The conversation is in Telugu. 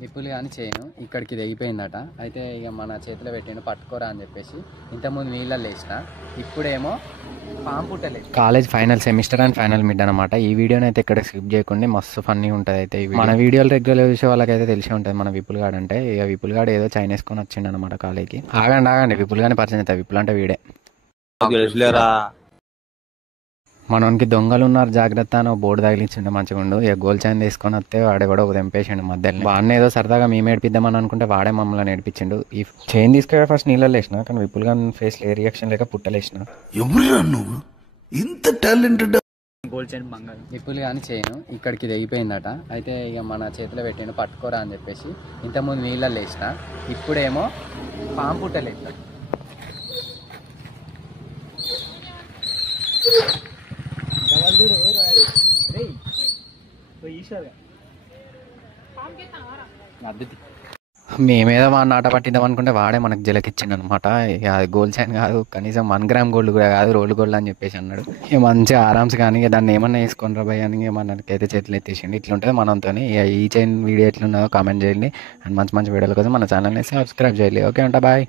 విప్పులు కానీ చేయను ఇక్కడికి తెగిపోయిందట. అయితే ఇక మన చేతిలో పెట్టిండు పట్టుకోరా అని చెప్పేసి ఇంతకుముందు నీళ్ళల్లో వేసిన, ఇప్పుడేమో పాము పుట్టలేదు. College final semester and final mid అనమాట. ఈ వీడియోని అయితే ఇక్కడ స్కిప్ చేయకుండా మస్తు ఫన్నీ ఉంటుంది. అయితే మన వీడియోలు రెగ్యులర్ చూసే వాళ్ళకైతే తెలిసే ఉంటుంది మన విపుల్ గాడు అంటే. ఇక విపుల్ గాడు ఏదో చైన్ వేసుకొని వచ్చిండు అనమాట కాలేజ్కి. ఆగండి విపుల్ గాని పరిచయం అవుతాయి. విపుల్ అంటే వీడే. మనోనికి దొంగలు ఉన్నారు జాగ్రత్త అని బోర్డు తగిలించిండు మంచిగుండు. ఇక గోల్ చైన్ తీసుకొని వస్తే వాడే కూడా తెంపేసిండు మధ్యలో. వాడిని ఏదో సరదాగా మేము ఏడిపిద్దామని అనుకుంటే వాడే మమ్మల్ని నేర్పించిండు. ఈ చైన్ తీసుకెళ్ళి ఫస్ట్ నీళ్ళలో వేసిన, కానీ విపుల్ గాని ఫేస్ ఏ రియాక్షన్ లేక పుట్టలేసిన. ఇంత టాలెంటెడ్ గోల్డ్ చైన్ బంగారు విపుల్ కానీ చేయను ఇక్కడికి తెగిపోయిందట. అయితే ఇక మన చేతిలో పెట్టిండు పట్టుకోరా అని చెప్పేసి ఇంతకుముందు నీళ్ళల్లో వేసిన, ఇప్పుడేమో పాము పుట్టలేదు. మేమేదో వాడిని ఆట పట్టిద్దాం అనుకుంటే వాడే మనకు జలకిచ్చిండు అనమాట. ఇక అది గోల్డ్ చైన్ కాదు, కనీసం 1 గ్రామ్ గోల్డ్ కూడా కాదు, రోల్డ్ గోల్డ్ అని చెప్పేసి అన్నాడు. ఇక మంచిగా ఆరామ్స్ కానీ ఇక దాన్ని ఏమన్నా వేసుకొని రాబాయి అని మనకైతే చేతులు ఎత్తేసిండు. ఇట్లా ఉంటుంది మనతో. ఇక ఈ చైన్ వీడియో ఎట్లున్నదో కామెంట్ చేయండి. అండ్ మంచి మంచి వీడియోల కోసం మన ఛానల్ని సబ్స్క్రైబ్ చేయాలి. ఓకే ఉంటా, బాయ్.